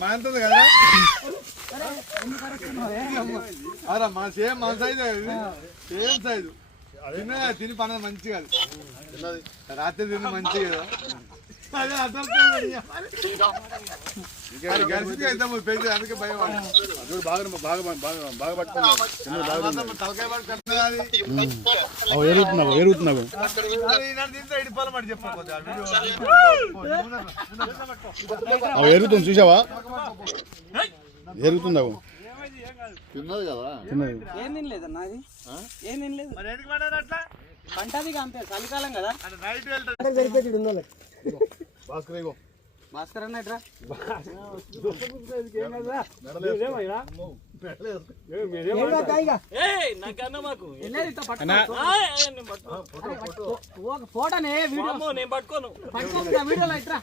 మాంతుంది కదా అరా మా సేమ్ మన సైజు సేమ్ సైజు తిని పని మంచిగా రాత్రి తిని మంచిగా అదే అసలు గడిచి అయితే పెళ్లి అందుకే భయం బాగా ఎరుగుతున్నావు ఎరుగుతుంది చూసావా ఎరుగుతున్నావు తిన్నది కదా ఏం తినలేదన్నా అది ఏం తినలేదు పంటది అంతే చలికాలం కదా భాస్కర్ అన్నట్రా ఫోటోనే వీడియో పట్టుకోను వీడియోలో ఇట్రా